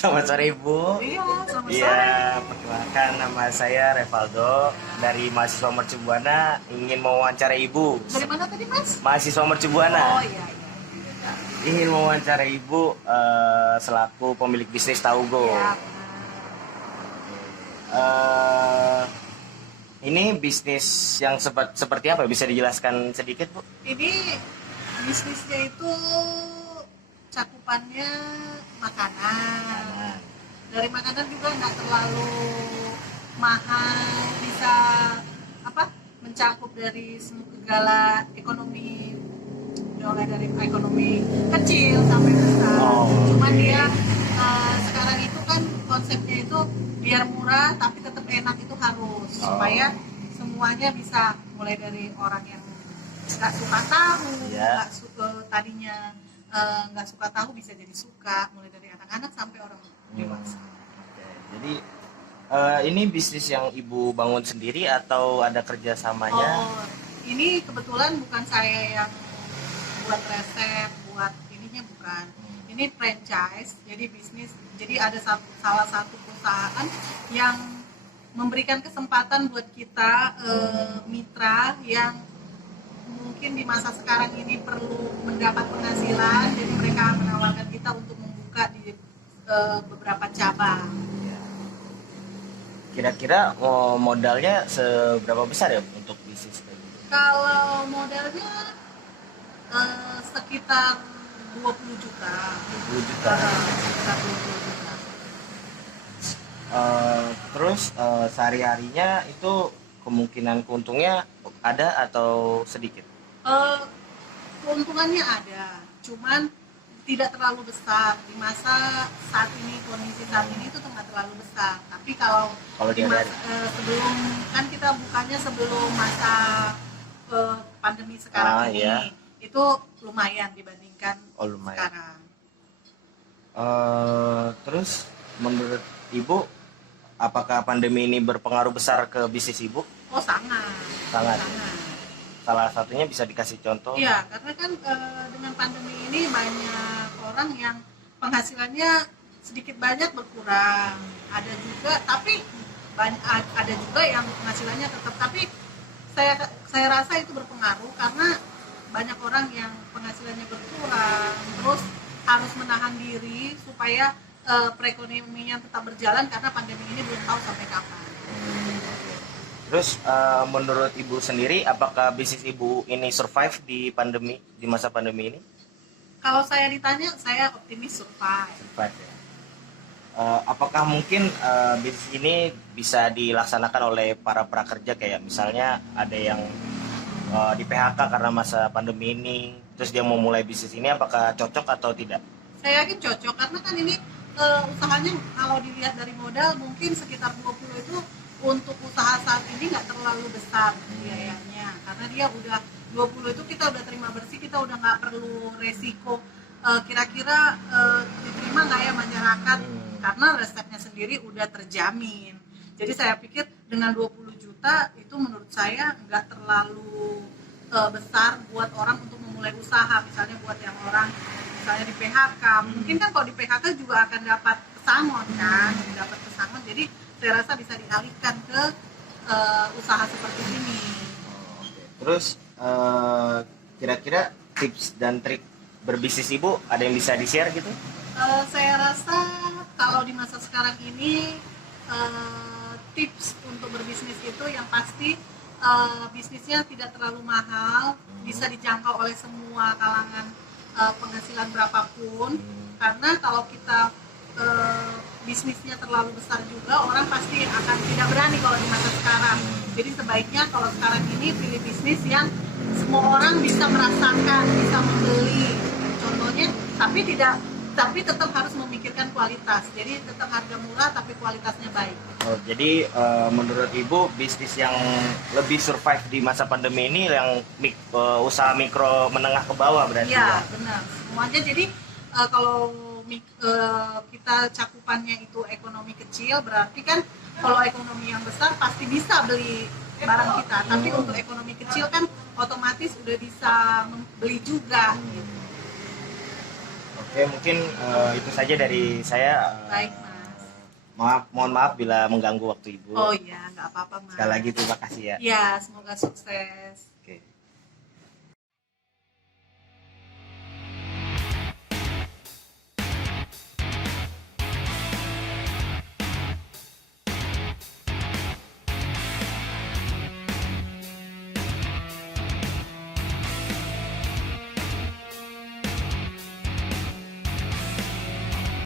Selamat sore Ibu. Iya, selamat Iya, sore. perkenalkan nama saya Revaldo dari mahasiswa Mercu Buana, ingin mewawancarai Ibu. Dari mana tadi, Mas? Mahasiswa Mercu Oh Buana. iya, iya. Ingin mewawancarai Ibu selaku pemilik bisnis Taugo. Iya, Eh, ini bisnis yang seperti apa? Bisa dijelaskan sedikit, Bu? ini bisnisnya itu cakupannya makanan. Dari makanan juga nggak terlalu mahal, bisa mencakup dari segala ekonomi, mulai dari ekonomi kecil sampai besar. Oh, Cuman oke. dia sekarang itu kan konsepnya itu biar murah tapi tetap enak, itu harus supaya semuanya bisa, mulai dari orang yang nggak suka tahu, Iya. nggak suka tadinya nggak suka tahu bisa jadi suka, mulai dari anak-anak sampai orang dewasa. Oke. Jadi ini bisnis yang Ibu bangun sendiri atau ada kerjasamanya? Oh, ini kebetulan bukan saya yang buat resep, buat ininya bukan. Ini franchise, jadi bisnis. Jadi ada salah satu perusahaan yang memberikan kesempatan buat kita mitra yang mungkin di masa sekarang ini perlu mendapat penghasilan. Jadi mereka menawarkan kita untuk membuka di beberapa cabang. Kira-kira modalnya seberapa besar ya untuk bisnis kayak gitu? Kalau modalnya sekitar 20 juta. 20 juta. Sekitar 20 juta. Terus sehari-harinya itu kemungkinan keuntungnya ada atau sedikit? Eh, Keuntungannya ada, cuman tidak terlalu besar di masa saat ini, kondisi saat ini itu nggak terlalu besar. Tapi kalau Kalau di di masa, hari sebelum, kan kita bukanya sebelum masa pandemi sekarang ini, iya. itu lumayan dibandingkan Oh, lumayan. sekarang. Terus menurut Ibu, apakah pandemi ini berpengaruh besar ke bisnis Ibu? Oh sangat, Sangat. Salah satunya bisa dikasih contoh? Iya, karena kan dengan pandemi ini banyak orang yang penghasilannya sedikit banyak berkurang. Ada juga, tapi ada juga yang penghasilannya tetap. Tapi saya rasa itu berpengaruh karena banyak orang yang penghasilannya berkurang, terus harus menahan diri supaya perekonomian tetap berjalan karena pandemi ini belum tahu sampai kapan. Terus menurut Ibu sendiri, apakah bisnis Ibu ini survive di masa pandemi ini? Kalau saya ditanya, saya optimis survive. Survive ya. Apakah mungkin bisnis ini bisa dilaksanakan oleh para prakerja, kayak misalnya ada yang di PHK karena masa pandemi ini, terus dia mau mulai bisnis ini, apakah cocok atau tidak? Saya yakin cocok karena kan ini usahanya kalau dilihat dari modal mungkin sekitar 20 itu untuk usaha saat ini nggak terlalu besar biayanya, karena dia udah 20 itu kita udah terima bersih, kita udah nggak perlu resiko kira-kira diterima nggak ya masyarakat, karena resepnya sendiri udah terjamin. Jadi saya pikir dengan 20 juta itu menurut saya nggak terlalu besar buat orang untuk memulai usaha. Misalnya buat yang orang misalnya di PHK, mungkin kan kalau di PHK juga akan dapat pesangon kan, dapat pesangon. Jadi saya rasa bisa dialihkan ke usaha seperti ini. Terus kira-kira tips dan trik berbisnis Ibu ada yang bisa di-share gitu? Saya rasa kalau di masa sekarang ini tips untuk berbisnis itu yang pasti bisnisnya tidak terlalu mahal, bisa dijangkau oleh semua kalangan penghasilan berapapun. Karena kalau kita bisnisnya terlalu besar juga, orang pasti akan tidak berani kalau di masa sekarang. Jadi sebaiknya kalau sekarang ini pilih bisnis yang semua orang bisa merasakan, bisa membeli. Contohnya, tapi tetap harus memikirkan kualitas. Jadi tetap harga murah tapi kualitasnya baik. Oh, jadi menurut Ibu bisnis yang lebih survive di masa pandemi ini yang usaha mikro menengah ke bawah berarti? Iya, benar. Semuanya jadi kalau kita cakupannya itu ekonomi kecil, berarti kan kalau ekonomi yang besar pasti bisa beli barang kita. Tapi untuk ekonomi kecil kan otomatis udah bisa beli juga. Gitu. Oke, mungkin itu saja dari saya. Baik Mas. Mohon maaf bila mengganggu waktu Ibu. Oh iya, nggak apa-apa Mas. Sekali lagi terima kasih ya. Ya, semoga sukses.